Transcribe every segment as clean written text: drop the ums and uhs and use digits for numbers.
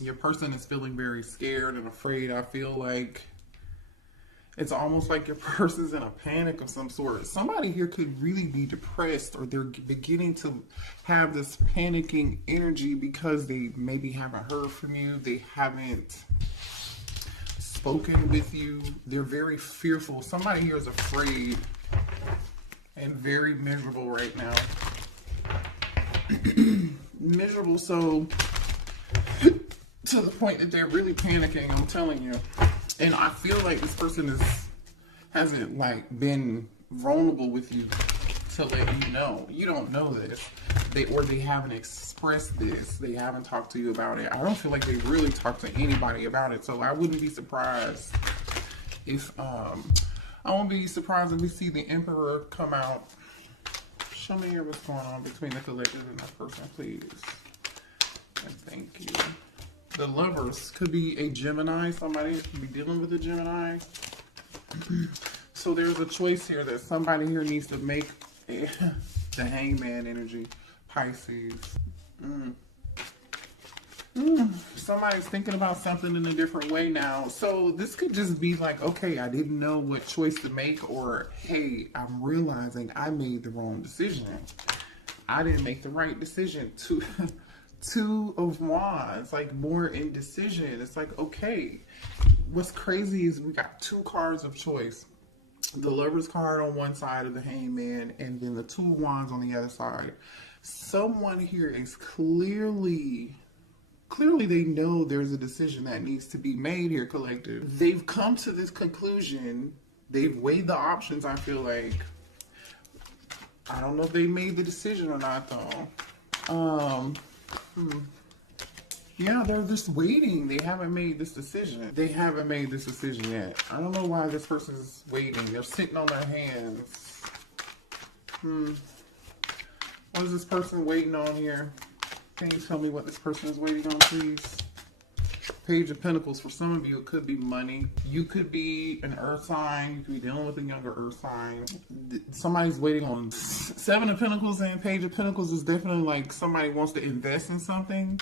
Your person is feeling very scared and afraid. I feel like it's almost like your person's in a panic of some sort. Somebody here could really be depressed, or they're beginning to have this panicking energy because they maybe haven't heard from you. They haven't spoken with you. They're very fearful. Somebody here is afraid and very miserable right now. Miserable, so to the point that they're really panicking, I'm telling you. And I feel like this person hasn't like been vulnerable with you to let you know. You don't know this. They haven't expressed this. They haven't talked to you about it. I don't feel like they really talked to anybody about it. So I wouldn't be surprised if I won't be surprised if we see the Emperor come out. Show me here what's going on between the collective and that person, please. And thank you. The Lovers could be a Gemini. Somebody could be dealing with a Gemini. So there's a choice here that somebody here needs to make. The Hangman energy. Pisces. Somebody's thinking about something in a different way now. So this could just be like, okay, I didn't know what choice to make, or hey, I'm realizing I made the wrong decision. I didn't make the right decision. Two of Wands, like more indecision. It's like, okay, what's crazy is we got two cards of choice. The Lover's card on one side of the Hangman, and then the Two of Wands on the other side. Someone here is clearly they know there's a decision that needs to be made here, collective. They've come to this conclusion. They've weighed the options, I feel like. I don't know if they made the decision or not, though. Yeah, they're just waiting. They haven't made this decision. They haven't made this decision yet. I don't know why this person is waiting. They're sitting on their hands. What is this person waiting on here? Can you tell me what this person is waiting on, please? Page of Pentacles. For some of you, it could be money. You could be an earth sign. You could be dealing with a younger earth sign. Somebody's waiting on Seven of Pentacles, and Page of Pentacles is definitely like somebody wants to invest in something.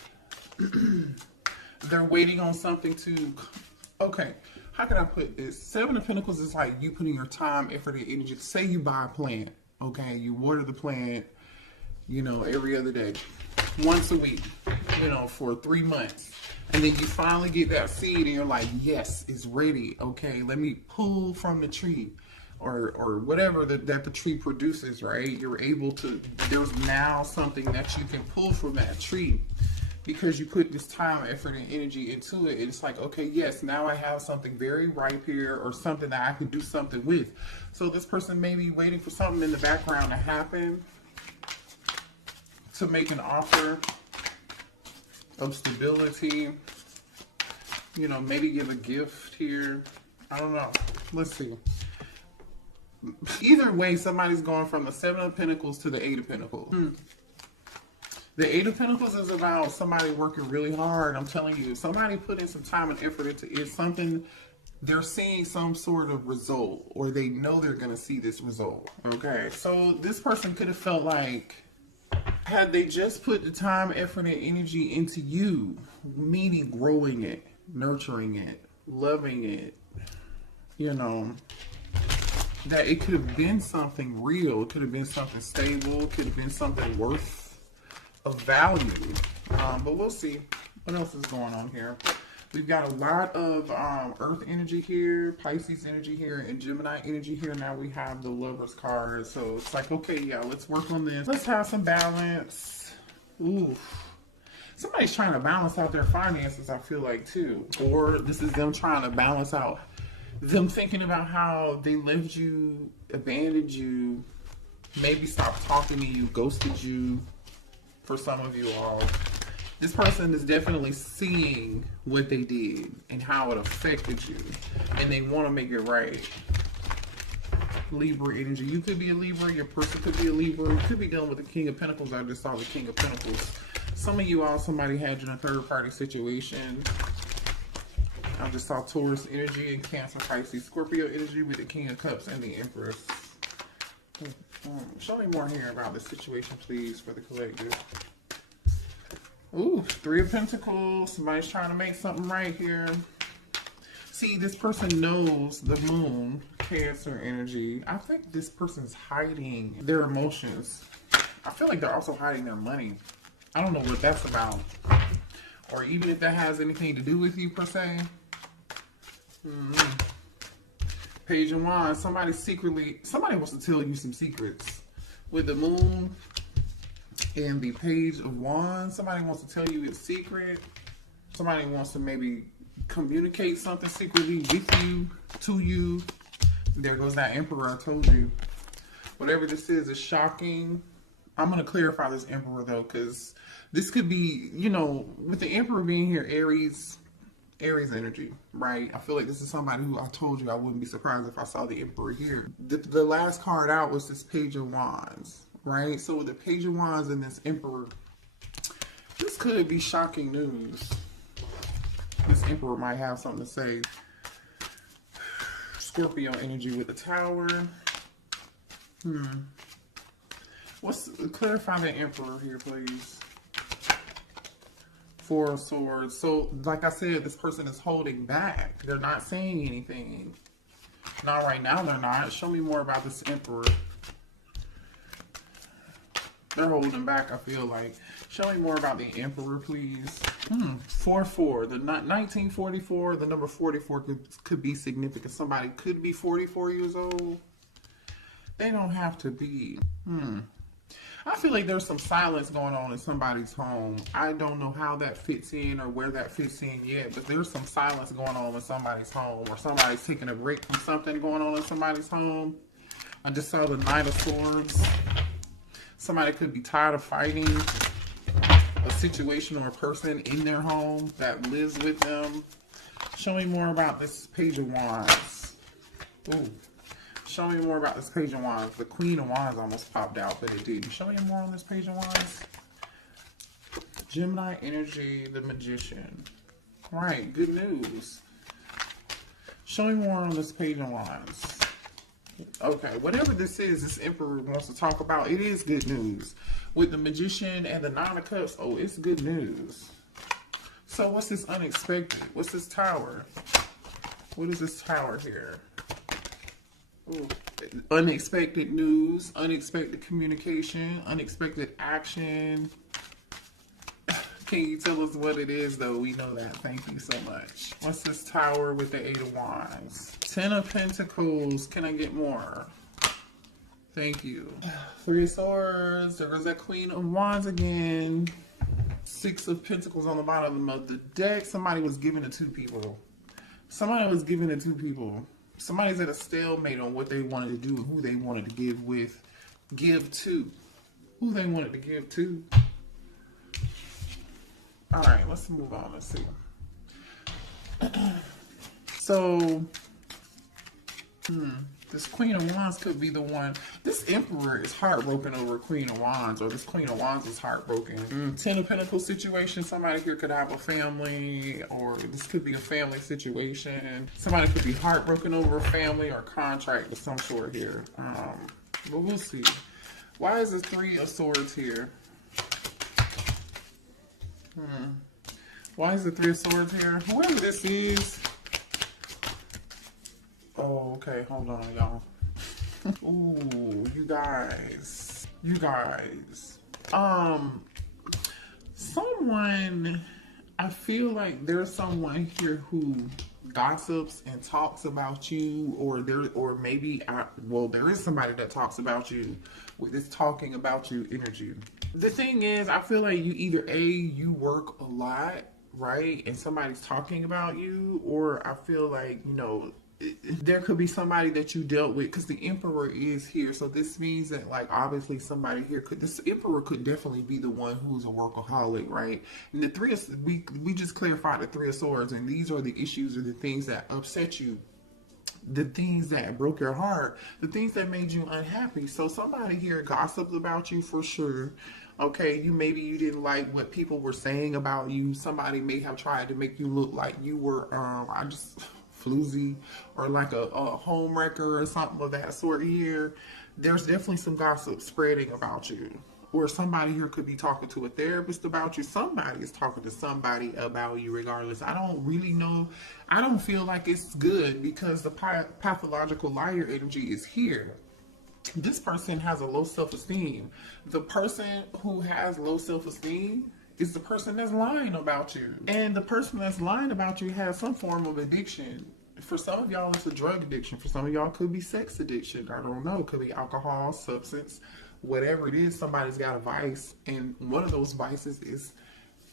They're waiting on something to... Okay, how can I put this? Seven of Pentacles is like you putting your time, effort, and energy. Say you buy a plant, okay? You water the plant, you know, every other day. Once a week, you know, for 3 months. And then you finally get that seed and you're like, yes, it's ready. Okay, let me pull from the tree or whatever that the tree produces, right? You're able to, there's now something that you can pull from that tree because you put this time, effort, and energy into it. It's like, okay, yes, now I have something very ripe here, or something that I could do something with. So this person may be waiting for something in the background to happen, to make an offer of stability, you know, maybe give a gift here. I don't know. Let's see. Either way, somebody's going from the Seven of Pentacles to the Eight of Pentacles. The Eight of Pentacles is about somebody working really hard. I'm telling you, somebody putting some time and effort into it. Something, they're seeing some sort of result, or they know they're going to see this result. Okay, so this person could have felt like, had they just put the time, effort, and energy into you, meaning growing it, nurturing it, loving it, you know, that it could have been something real. It could have been something stable. It could have been something worth of value. But we'll see what else is going on here. We've got a lot of Earth energy here, Pisces energy here, and Gemini energy here. Now we have the Lover's card. So it's like, okay, yeah, let's work on this. Let's have some balance. Ooh. Somebody's trying to balance out their finances, I feel like, too. Or this is them trying to balance out, them thinking about how they left you, abandoned you, maybe stopped talking to you, ghosted you, for some of you all. This person is definitely seeing what they did and how it affected you, and they want to make it right. Libra energy. You could be a Libra. Your person could be a Libra. You could be dealing with the King of Pentacles. I just saw the King of Pentacles. Some of you all, somebody had you in a third-party situation. I just saw Taurus energy and Cancer, Pisces, Scorpio energy with the King of Cups and the Empress. Show me more here about this situation, please, for the collective. Ooh, Three of Pentacles. Somebody's trying to make something right here. See, this person knows the moon, Cancer energy. I think this person's hiding their emotions. I feel like they're also hiding their money. I don't know what that's about. Or even if that has anything to do with you, per se. Page of Wands. Somebody wants to tell you some secrets. With the moon and the Page of Wands, somebody wants to tell you it's secret. Somebody wants to maybe communicate something secretly with you, to you. There goes that Emperor I told you. Whatever this is shocking. I'm going to clarify this Emperor though, because this could be, you know, with the Emperor being here, Aries energy, right? I feel like this is somebody who I told you I wouldn't be surprised if I saw the Emperor here. The last card out was this Page of Wands, right? So with the Page of Wands and this Emperor, this could be shocking news. This Emperor might have something to say. Scorpio energy with the Tower. Clarify the Emperor here, please. Four of Swords. So, like I said, this person is holding back. They're not saying anything. Not right now, they're not. Show me more about this Emperor. They're holding back, I feel like. Show me more about the Emperor, please. 4-4. The 1944, the number 44 could be significant. Somebody could be 44 years old. They don't have to be. I feel like there's some silence going on in somebody's home. I don't know how that fits in or where that fits in yet, but there's some silence going on in somebody's home, or somebody's taking a break from something going on in somebody's home. I just saw the Knight of Swords. Somebody could be tired of fighting a situation or a person in their home that lives with them. Show me more about this Page of Wands. Ooh. Show me more about this Page of Wands. The Queen of Wands almost popped out, but it didn't. Show me more on this Page of Wands. Gemini energy, the Magician. All right, good news. Show me more on this Page of Wands. Okay, whatever this is, this Emperor wants to talk about, it is good news. With the Magician and the Nine of Cups, oh, it's good news. So what's this unexpected? What's this Tower? What is this Tower here? Ooh. Unexpected news, unexpected communication, unexpected action. Can you tell us what it is, though? We know that. Thank you so much. What's this Tower with the Eight of Wands? Ten of Pentacles. Can I get more? Thank you. Three of Swords. There goes that Queen of Wands again. Six of Pentacles on the bottom of the deck. Somebody was giving it to people. Somebody was giving it to people. Somebody's at a stalemate on what they wanted to do and who they wanted to give to. Who they wanted to give to. All right, let's move on. Let's see. So, this Queen of Wands could be the one. This Emperor is heartbroken over Queen of Wands, or this Queen of Wands is heartbroken. Ten of Pentacles situation. Somebody here could have a family, or this could be a family situation. Somebody could be heartbroken over a family or contract of some sort here. But we'll see. Why is the Three of Swords here? Why is the Three of Swords here? Whoever this is. Oh, okay. Hold on, y'all. Ooh, you guys. Someone, I feel like there's someone here who gossips and talks about you, or there is somebody that talks about you with this talking about you energy. The thing is, I feel like you either you work a lot, right, and somebody's talking about you, or I feel like, you know, there could be somebody that you dealt with, because the Emperor is here. So this means that, like, obviously somebody here this Emperor could definitely be the one who's a workaholic, right? And the Three of, we just clarified the Three of Swords, and these are the issues or the things that upset you, the things that broke your heart, the things that made you unhappy. So somebody here gossips about you for sure. Okay, maybe you didn't like what people were saying about you. Somebody may have tried to make you look like you were floozy, or like a home wrecker or something of that sort here. There's definitely some gossip spreading about you. or somebody here could be talking to a therapist about you. Somebody is talking to somebody about you regardless. I don't really know. I don't feel like it's good because the pathological liar energy is here. This person has a low self-esteem. The person who has low self-esteem is the person that's lying about you. And the person that's lying about you has some form of addiction. For some of y'all, it's a drug addiction. For some of y'all, it could be sex addiction. I don't know. It could be alcohol, substance, whatever it is. Somebody's got a vice. And one of those vices is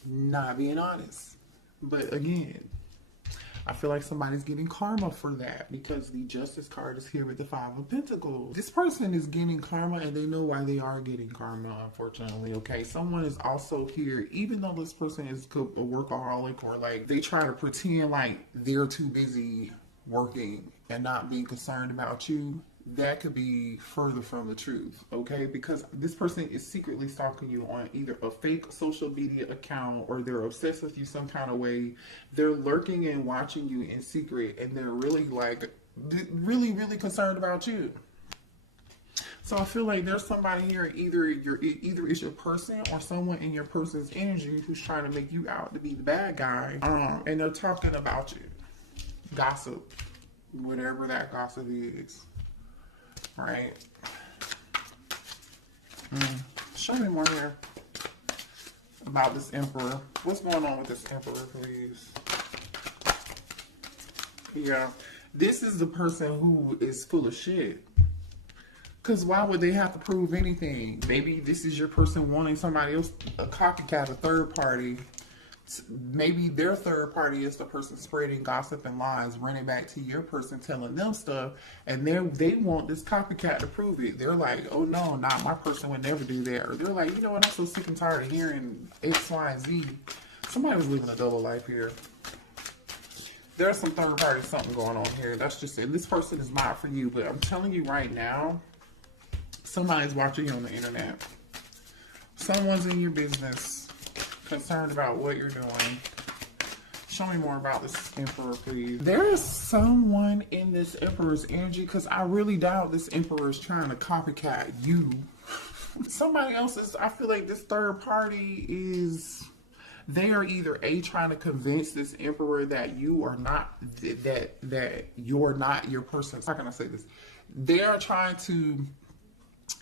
not being honest. But again, I feel like somebody's getting karma for that because the Justice card is here with the Five of Pentacles. This person is getting karma and they know why they are getting karma, unfortunately, okay? Someone is also here, even though this person is a workaholic or like they try to pretend like they're too busy working and not being concerned about you, that could be further from the truth, okay? Because this person is secretly stalking you on either a fake social media account or they're obsessed with you some kind of way. They're lurking and watching you in secret and they're really like, really concerned about you. So I feel like there's somebody here, either it's your person or someone in your person's energy who's trying to make you out to be the bad guy. And they're talking about you. Gossip. Whatever that gossip is. Right. Show me more here about this Emperor. What's going on with this Emperor, please? Yeah. This is the person who is full of shit. Because why would they have to prove anything? Maybe this is your person wanting somebody else, a copycat, a third party. Maybe their third party is the person spreading gossip and lies, running back to your person, telling them stuff, and they want this copycat to prove it. They're like, oh no, not my person would never do that. Or they're like, you know what, I'm so sick and tired of hearing X, Y, and Z. Somebody was living a double life here. There's some third party something going on here. That's just it. This person is not for you, but I'm telling you right now, somebody's watching you on the internet. Someone's in your business. Concerned about what you're doing. Show me more about this Emperor, please. There is someone in this Emperor's energy because I really doubt this Emperor is trying to copycat you. Somebody else is, I feel like this third party is, they are either trying to convince this Emperor that you are not, that you're not your person. How can I say this? They are trying to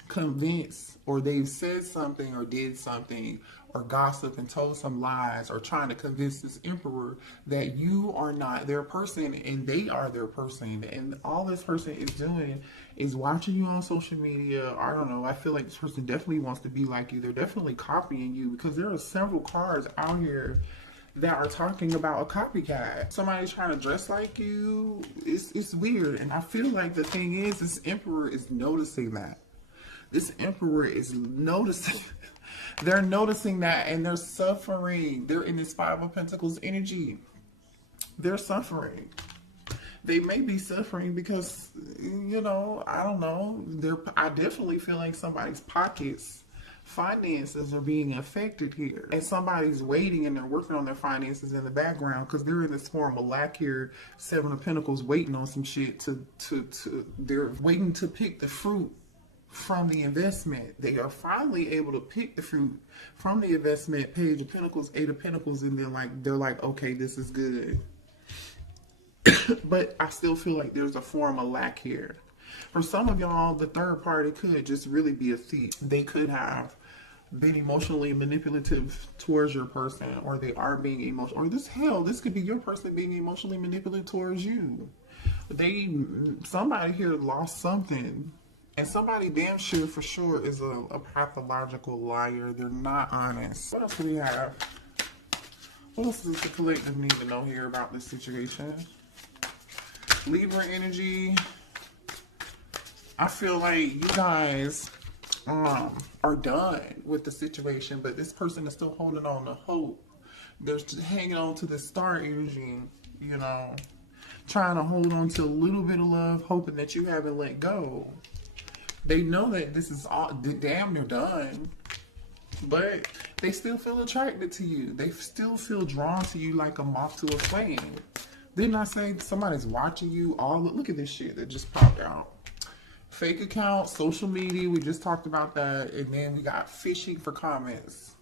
convince, or they've said something or did something or gossip and told some lies or trying to convince this Emperor that you are not their person and they are their person. And all this person is doing is watching you on social media. I don't know. I feel like this person definitely wants to be like you. They're definitely copying you because there are several cards out here that are talking about a copycat. Somebody's trying to dress like you. It's weird. And I feel like the thing is, this Emperor is noticing that. This Emperor is noticing. They're noticing that and they're suffering. They're in this Five of Pentacles energy. They're suffering. They may be suffering because, you know, I don't know. I definitely feel like somebody's pockets, finances are being affected here. And somebody's waiting and they're working on their finances in the background because they're in this form of lack here. Seven of Pentacles waiting on some shit they're waiting to pick the fruit from the investment. They are finally able to pick the fruit from the investment. Page of Pentacles, Eight of Pentacles, and they're like, okay, this is good. But I still feel like there's a form of lack here. For some of y'all, the third party could just really be a thief. They could have been emotionally manipulative towards your person, or they are being emotional, or this could be your person being emotionally manipulative towards you. Somebody here lost something. And somebody damn sure for sure is a pathological liar. They're not honest. What else do we have? What else does the collective need to know here about this situation? Libra energy. I feel like you guys are done with the situation, but this person is still holding on to hope. They're just hanging on to the star energy, you know, trying to hold on to a little bit of love, hoping that you haven't let go. They know that this is all damn near done, but they still feel attracted to you. They still feel drawn to you like a moth to a flame. Didn't I say somebody's watching you? Look at this shit that just popped out. fake accounts, social media. We just talked about that. And then we got phishing for comments.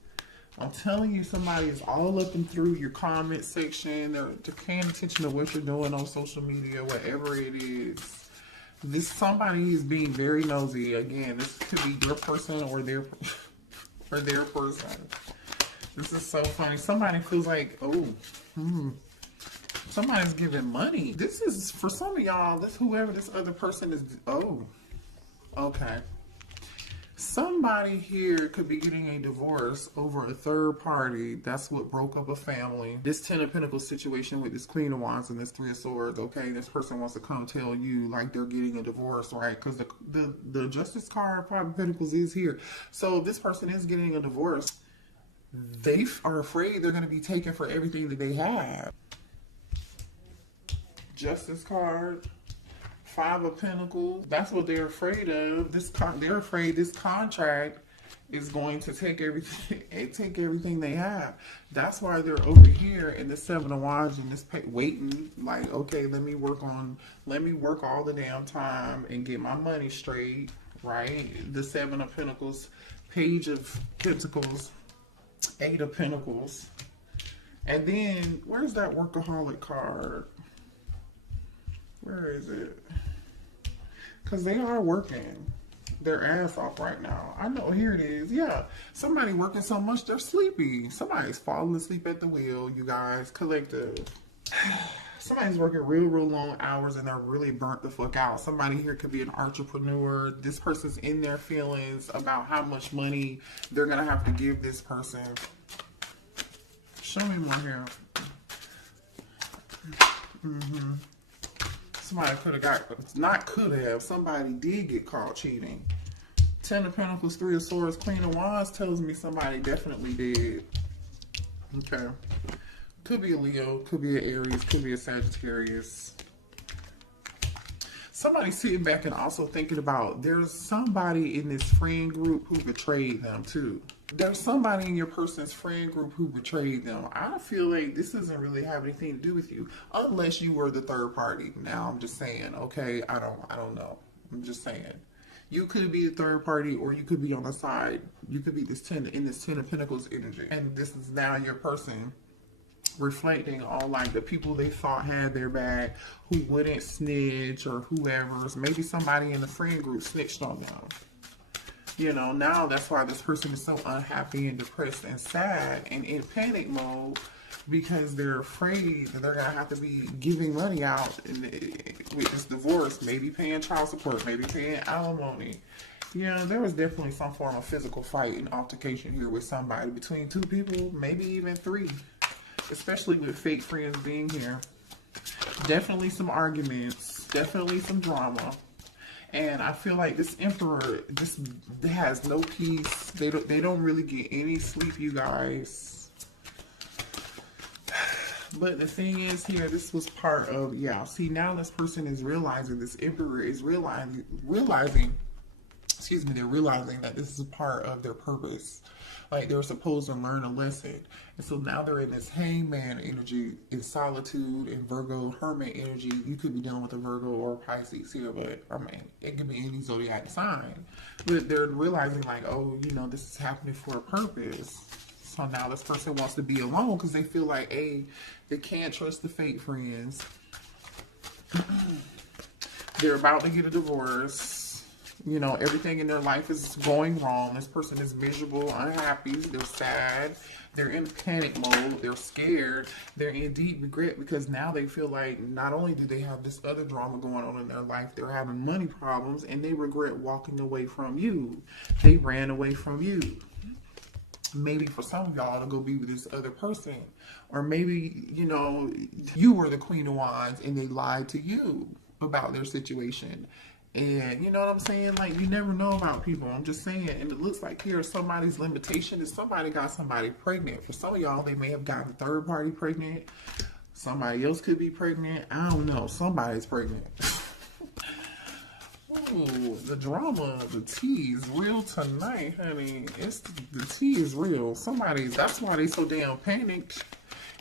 I'm telling you, somebody is all up and through your comment section. They're paying attention to what you're doing on social media, whatever it is. This somebody is being very nosy. Again, this could be your person or their person. This is so funny. Somebody feels like, somebody's giving money. This is for some of y'all. This whoever this other person is. Oh, okay. Somebody here could be getting a divorce over a third party. That's what broke up a family. This Ten of Pentacles situation with this Queen of Wands and this Three of Swords. Okay, this person wants to come tell you like they're getting a divorce, right? Because the Justice card, Five of Pentacles, is here. So this person is getting a divorce. They are afraid they're going to be taken for everything that they have. Justice card. Five of Pentacles. That's what they're afraid of. They're afraid this contract is going to take everything they have. That's why they're over here in the Seven of Wands and this waiting. Like, okay, let me work all the damn time and get my money straight. Right? The Seven of Pentacles, Page of Pentacles, Eight of Pentacles, and then where's that workaholic card? Where is it? Because they are working their ass off right now. I know, here it is. Yeah, somebody working so much they're sleepy. Somebody's falling asleep at the wheel, you guys. Collective. Somebody's working real long hours and they're really burnt the fuck out. Somebody here could be an entrepreneur. This person's in their feelings about how much money they're going to have to give this person. Show me more here. Somebody somebody did get caught cheating. Ten of Pentacles, Three of Swords, Queen of Wands tells me somebody definitely did. Okay. Could be a Leo, could be an Aries, could be a Sagittarius. Somebody sitting back and also thinking about there's somebody in this friend group who betrayed them too. There's somebody in your person's friend group who betrayed them. I feel like this doesn't really have anything to do with you unless you were the third party. Now I'm just saying, okay, I don't know. I'm just saying. You could be the third party or you could be on the side. You could be this Ten of Pentacles energy. And this is now your person reflecting on like the people they thought had their back, who wouldn't snitch or whoever's. Maybe somebody in the friend group snitched on them. You know, now that's why this person is so unhappy and depressed and sad and in panic mode because they're afraid that they're going to have to be giving money out with this divorce, maybe paying child support, maybe paying alimony. Yeah, there was definitely some form of physical fight and altercation here with somebody, between two people, maybe even three, especially with fake friends being here. Definitely some arguments, definitely some drama. And I feel like this Emperor just has no peace. They don't really get any sleep, you guys. But the thing is here, this was part of, yeah. See, now this person is realizing, this Emperor is realizing, they're realizing that this is a part of their purpose. Like they're supposed to learn a lesson. And so now they're in this hangman energy, in solitude, in Virgo, hermit energy. You could be dealing with a Virgo or a Pisces here, but I mean, it could be any zodiac sign. But they're realizing like, oh, you know, this is happening for a purpose. So now this person wants to be alone because they feel like, hey, they can't trust the fake friends. They're about to get a divorce. You know, everything in their life is going wrong. This person is miserable, unhappy, they're sad, they're in panic mode, they're scared, they're in deep regret because now they feel like not only do they have this other drama going on in their life, they're having money problems and they regret walking away from you. They ran away from you. Maybe for some of y'all to go be with this other person. Or maybe, you know, you were the Queen of Wands and they lied to you about their situation. And you know what I'm saying? Like, you never know about people. I'm just saying. And it looks like here somebody's limitation is somebody got somebody pregnant. For some of y'all, they may have gotten a third party pregnant. Somebody else could be pregnant. I don't know. Somebody's pregnant. Ooh, the drama, the tea is real tonight, honey. The tea is real. That's why they so damn panicked.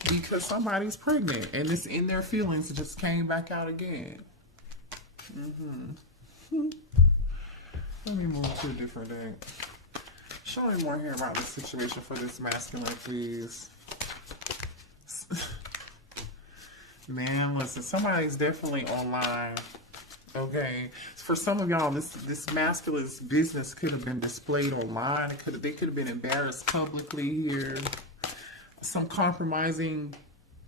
Because somebody's pregnant. And it's in their feelings. It just came back out again. Let me move to a different deck. Show me more here about the situation for this masculine, please. Man, listen, somebody's definitely online. Okay, for some of y'all, this masculine's business could have been displayed online. They could have been embarrassed publicly here. Some compromising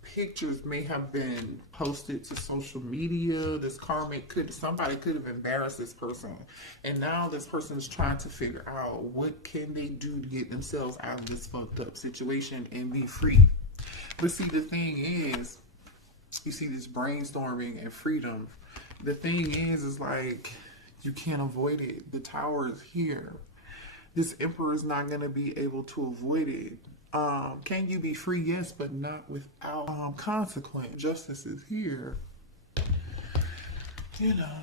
pictures may have been posted to social media. Somebody could have embarrassed this person, and now this person is trying to figure out what can they do to get themselves out of this fucked up situation and be free. But see, the thing is, you see this brainstorming and freedom. The thing is like, you can't avoid it. The Tower is here. This Emperor is not going to be able to avoid it. Can you be free? Yes, but not without consequence. Justice is here. You know,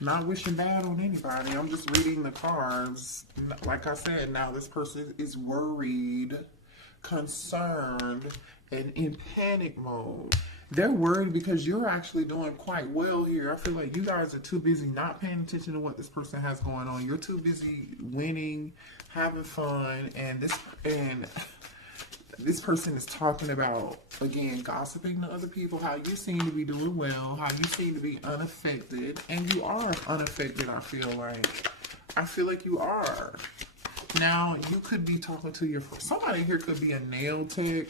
not wishing bad on anybody. I'm just reading the cards. Like I said, now this person is worried, concerned, and in panic mode. They're worried because you're actually doing quite well here. I feel like you guys are too busy not paying attention to what this person has going on. You're too busy winning, having fun, and this person is talking about, again, gossiping to other people, how you seem to be doing well, how you seem to be unaffected, and you are unaffected, I feel like. I feel like you are. Now, you could be talking to somebody here could be a nail tech.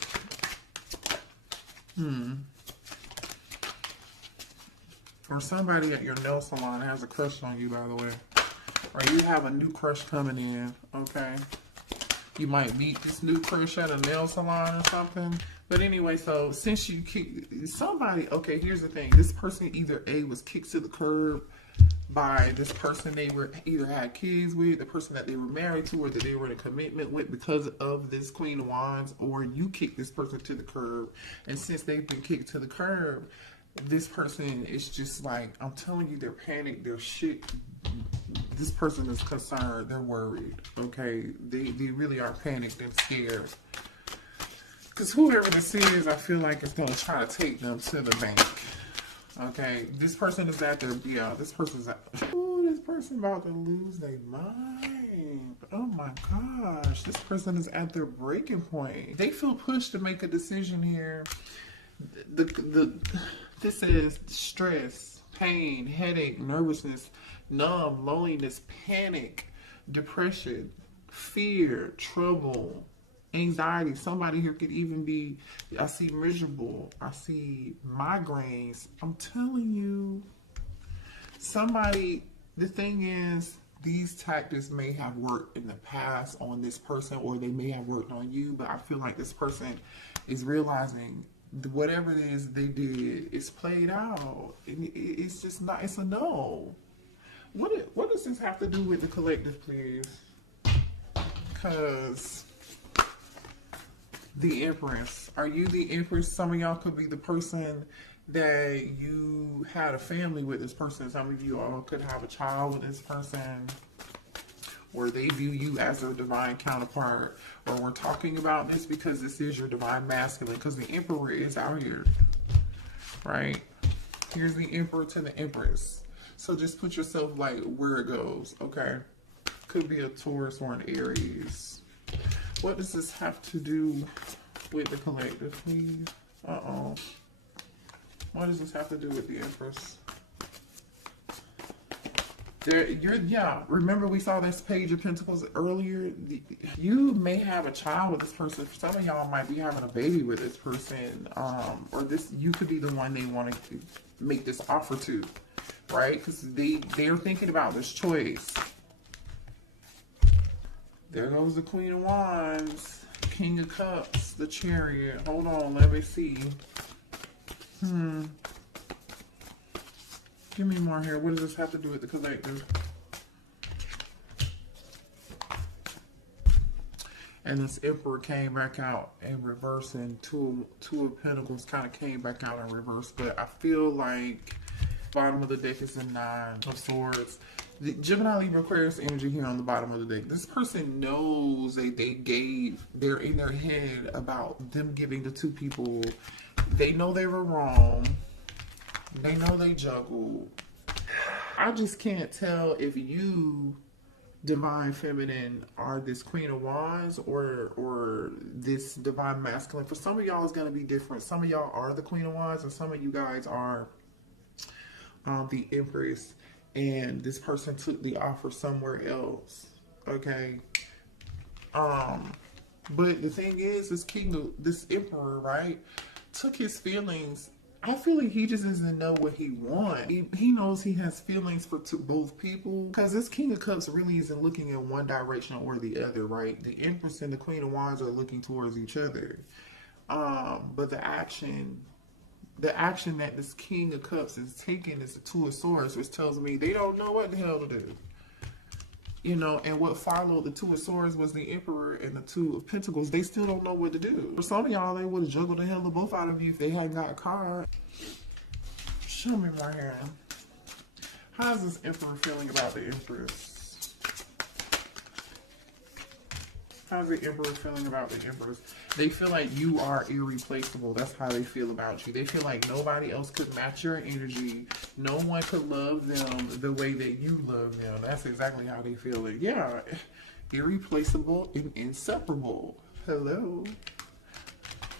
Or somebody at your nail salon has a crush on you, by the way. Or you have a new crush coming in, okay? You might meet this new crush at a nail salon or something. But anyway, so since you okay, here's the thing. This person either A, was kicked to the curb by this person they were either had kids with, the person that they were married to, or that they were in a commitment with because of this Queen of Wands, or you kicked this person to the curb. And since they've been kicked to the curb, this person is just like, I'm telling you, they're panicked, they're shit. This person is concerned, they're worried, okay? They really are panicked and scared. Because whoever this is, I feel like is going to try to take them to the bank. Okay, this person is at their, this person's at, this person about to lose their mind. Oh my gosh, this person is at their breaking point. They feel pushed to make a decision here. This is stress, pain, headache, nervousness, numb, loneliness, panic, depression, fear, trouble, anxiety. Somebody here could even be, I see miserable, I see migraines. I'm telling you, the thing is, these tactics may have worked in the past on this person, or they may have worked on you, but I feel like this person is realizing whatever it is they did is played out. It's just not, it's a no. What does this have to do with the collective, please? Because the Empress. Are you the Empress? Some of y'all could be the person that you had a family with this person. Some of you all could have a child with this person, or they view you as their divine counterpart, or we're talking about this because this is your divine masculine, because the Emperor is out here, right? Here's the Emperor to the Empress. So just put yourself like where it goes, okay? Could be a Taurus or an Aries. What does this have to do with the collective, please? Uh-oh. What does this have to do with the Empress? Remember we saw this Page of Pentacles earlier? You may have a child with this person. Some of y'all might be having a baby with this person. Or you could be the one they want to make this offer to, right? Because they're thinking about this choice. There goes the Queen of Wands, King of Cups, the Chariot. Hold on, let me see. Give me more here. What does this have to do with the collective? And this Emperor came back out in reverse, and two of Pentacles kind of came back out in reverse. But I feel like bottom of the deck is the Nine of Swords. The Gemini, Libra, Aquarius energy here on the bottom of the deck. This person knows they're in their head about them giving to two people. They know they were wrong. They know they juggled. I just can't tell if you, divine feminine, are this Queen of Wands or this divine masculine. For some of y'all, it's going to be different. Some of y'all are the Queen of Wands, and some of you guys are the Empress, and this person took the offer somewhere else. Okay. But the thing is, this Emperor, right, took his feelings. I feel like he just doesn't know what he wants. He knows he has feelings for both people. Because this King of Cups really isn't looking in one direction or the other, right? The Empress and the Queen of Wands are looking towards each other. But the action that this King of Cups is taking is the Two of Swords, which tells me they don't know what the hell to do. You know, and what followed the Two of Swords was the Emperor and the Two of Pentacles. They still don't know what to do. For some of y'all, they would have juggled the hell of both out of you if they hadn't got caught. Show me my hand. How's this Emperor feeling about the Empress? How's the Emperor feeling about the Empress? They feel like you are irreplaceable. That's how they feel about you. They feel like nobody else could match your energy. No one could love them the way that you love them. That's exactly how they feel it. Yeah, irreplaceable and inseparable. Hello.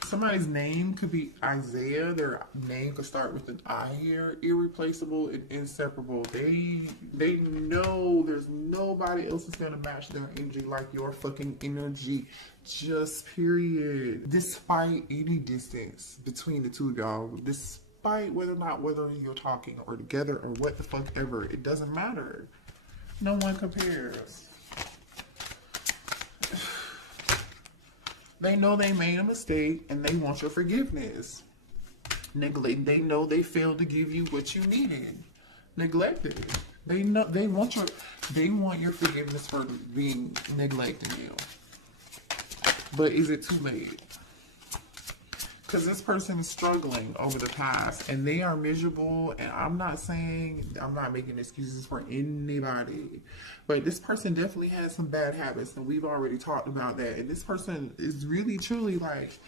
Somebody's name could be Isaiah. Their name could start with an I here. Irreplaceable and inseparable. They know there's nobody else that's gonna match their energy like your fucking energy. Just period. Despite any distance between the two of y'all, despite whether you're talking or together or what the fuck ever, it doesn't matter. No one compares. They know they made a mistake and they want your forgiveness. They know they failed to give you what you needed. Neglected. They want your forgiveness for being neglecting you. But is it too late? Because this person is struggling over the past and they are miserable. And I'm not making excuses for anybody. But this person definitely has some bad habits. And we've already talked about that. And this person is really, truly like,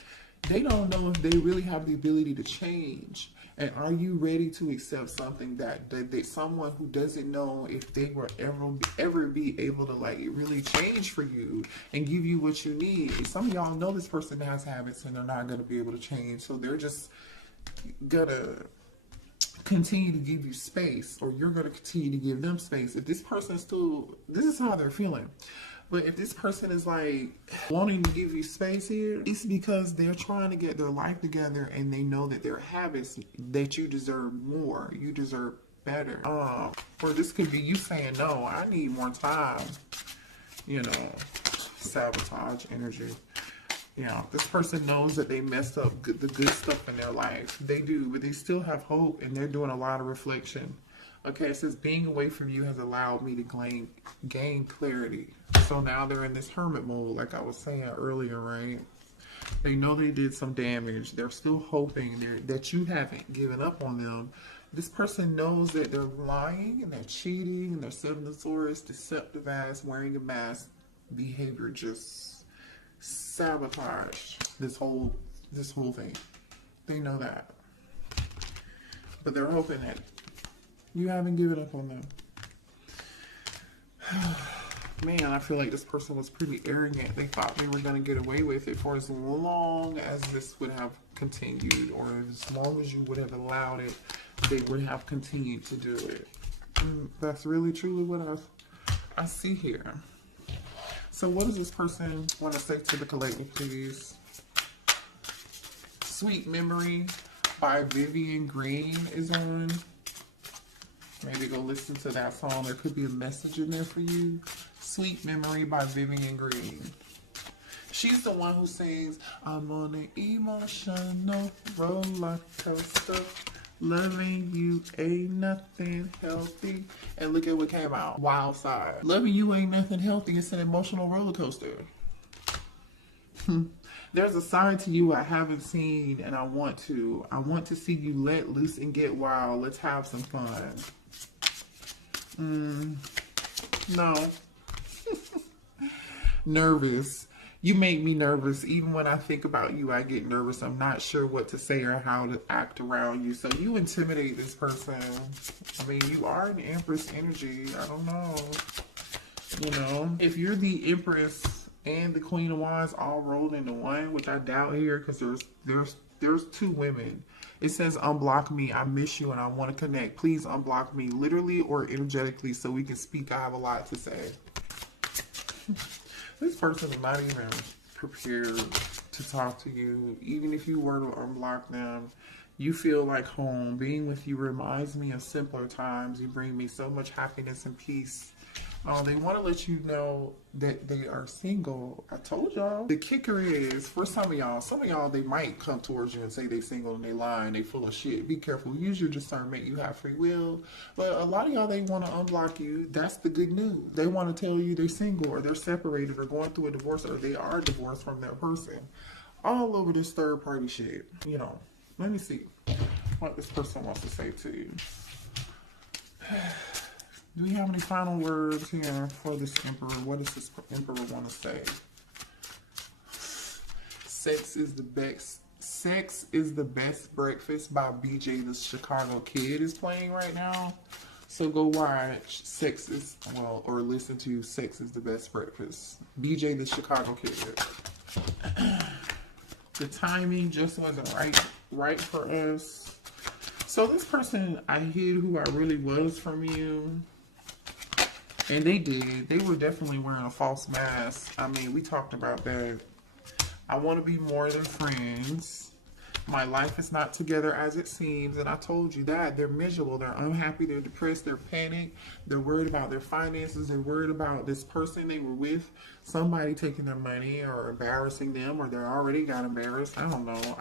they don't know if they really have the ability to change. And are you ready to accept something that someone who doesn't know if they will ever be able to like really change for you and give you what you need? Some of y'all know this person has habits and they're not going to be able to change. So they're just gonna continue to give you space, or you're going to continue to give them space. If this person this is how they're feeling. But if this person is like wanting to give you space here, it's because they're trying to get their life together and they know that their habits, that you deserve more. You deserve better. Or this could be you saying, no, I need more time. You know, sabotage energy. Yeah, this person knows that they messed up the good stuff in their life. They do, but they still have hope and they're doing a lot of reflection. Okay, it says being away from you has allowed me to gain clarity. So now they're in this hermit mode, like I was saying earlier, right? They know they did some damage. They're still hoping that you haven't given up on them. This person knows that they're lying and they're cheating and they're Seven of Swords, deceptive ass, wearing a mask behavior, just sabotage this whole thing. They know that. But they're hoping that you haven't given up on them. Man, I feel like this person was pretty arrogant. They thought they were going to get away with it for as long as this would have continued, or as long as you would have allowed it, they would have continued to do it. And that's really truly what I see here. So what does this person want to say to the collective, please? Sweet Memory by Vivian Green is on. Maybe go listen to that song. There could be a message in there for you. Sweet Memory by Vivian Green. She's the one who sings, I'm on an emotional roller coaster. Loving you ain't nothing healthy. And look at what came out. Wild Side. Loving you ain't nothing healthy. It's an emotional roller coaster. There's a side to you I haven't seen, and I want to. I want to see you let loose and get wild. Let's have some fun. No. Nervous. You make me nervous. Even when I think about you, I get nervous. I'm not sure what to say or how to act around you. So you intimidate this person. I mean, you are an Empress energy. I don't know. You know, if you're the Empress and the Queen of Wands all rolled into one, which I doubt here, because there's two women. It says unblock me. I miss you and I want to connect. Please unblock me, literally or energetically, so we can speak. I have a lot to say. This person is not even prepared to talk to you. Even if you were to unblock them, you feel like home. Being with you reminds me of simpler times. You bring me so much happiness and peace. They want to let you know that they are single. I told y'all. The kicker is, for some of y'all, they might come towards you and say they single and they lying, they full of shit. Be careful. Use your discernment. You have free will. But a lot of y'all, they want to unblock you. That's the good news. They want to tell you they're single or they're separated or going through a divorce or they are divorced from that person. All over this third party shit. You know, let me see what this person wants to say to you. Do we have any final words here for this Emperor? What does this Emperor want to say? Sex is the best breakfast by BJ the Chicago Kid is playing right now. So go watch or listen to Sex is the Best Breakfast. BJ the Chicago Kid. The timing just wasn't right for us. So this person, I hid who I really was from you. And they did. They were definitely wearing a false mask. I mean, we talked about that. I want to be more than friends. My life is not together as it seems. And I told you that. They're miserable. They're unhappy. They're depressed. They're panicked. They're worried about their finances. They're worried about this person they were with. Somebody taking their money or embarrassing them. Or they already got embarrassed. I don't know.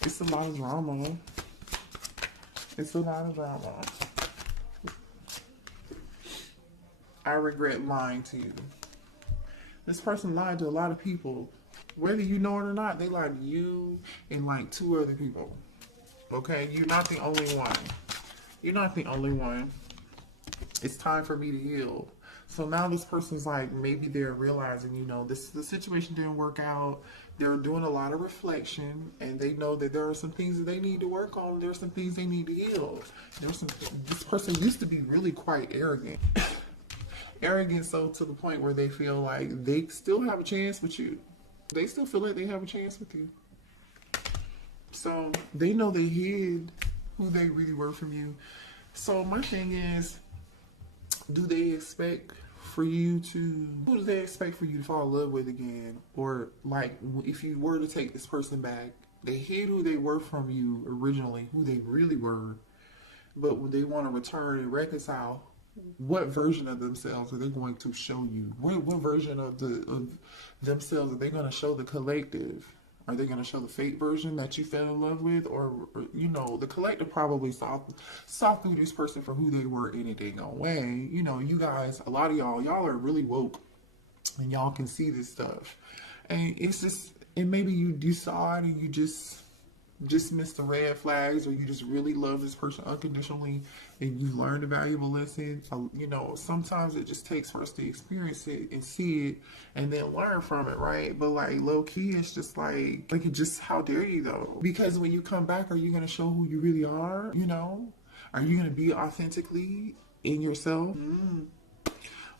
It's a lot of drama. It's a lot of drama. I regret lying to you. This person lied to a lot of people. Whether you know it or not, they lied to you and like 2 other people. Okay? You're not the only one. You're not the only one. It's time for me to heal. So now this person's like, maybe they're realizing, you know, the situation didn't work out. They're doing a lot of reflection, and they know that there are some things that they need to work on. There's some things they need to heal. This person used to be really quite arrogant. Arrogant so to the point where they feel like they still have a chance with you. They still feel like they have a chance with you. So they know they hid who they really were from you. So my thing is, who do they expect for you to fall in love with again? Or like, if you were to take this person back, they hid who they were from you originally, who they really were. But when they want to return and reconcile, what version of themselves are they going to show you? What version of themselves are they going to show the collective? Are they going to show the fake version that you fell in love with? Or you know, the collective probably saw through this person for who they were any dang way. You know, you guys, a lot of y'all are really woke. And y'all can see this stuff. And it's just, and maybe you saw it and you just missed the red flags, or you just really love this person unconditionally and you learned a valuable lesson. You know, sometimes it just takes for us to experience it and see it and then learn from it, right? But like low key, it's just like just how dare you though? Because when you come back, are you going to show who you really are? You know, are you going to be authentically in yourself?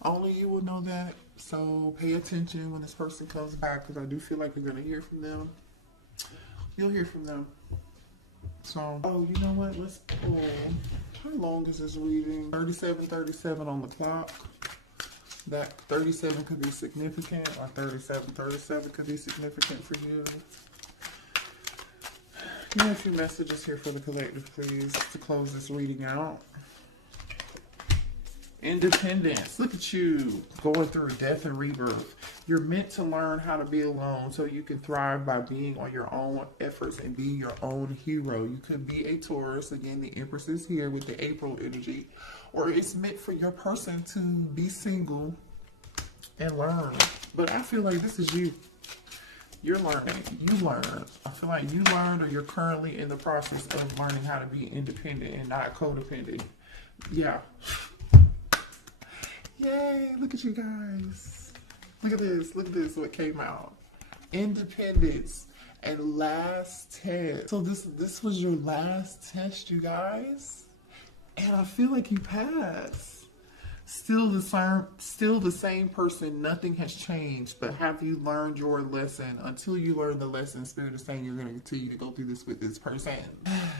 Only you will know that. So pay attention when this person comes back, because I do feel like you're going to hear from them. You'll hear from them. So, oh, you know what? Let's pull. How long is this reading? 37 on the clock. That 37 could be significant, or 37 could be significant for you. Give me a few messages here for the collective, please, to close this reading out. Independence. Look at you going through death and rebirth. You're meant to learn how to be alone so you can thrive by being on your own efforts and be your own hero. You could be a Taurus. Again, the Empress is here with the April energy. Or it's meant for your person to be single and learn. But I feel like this is you. You're learning. You learn. I feel like you learned, or you're currently in the process of learning how to be independent and not codependent. Yeah. Yay, look at you guys. Look at this. Look at this. What came out? Independence and last test. So this was your last test, you guys, and I feel like you passed. Still the same person. Nothing has changed. But have you learned your lesson? Until you learn the lesson, Spirit is saying you're going to continue to go through this with this person.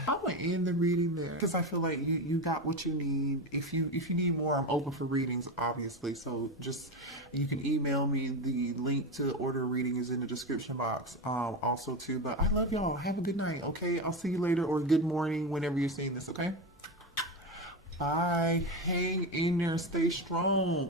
I'm going to end the reading there because I feel like you got what you need. If you need more, I'm open for readings, obviously. So just, you can email me. The link to order a reading is in the description box also too. But I love y'all. Have a good night, okay? I'll see you later, or good morning whenever you're seeing this, okay? Bye. Hang in there. Stay strong.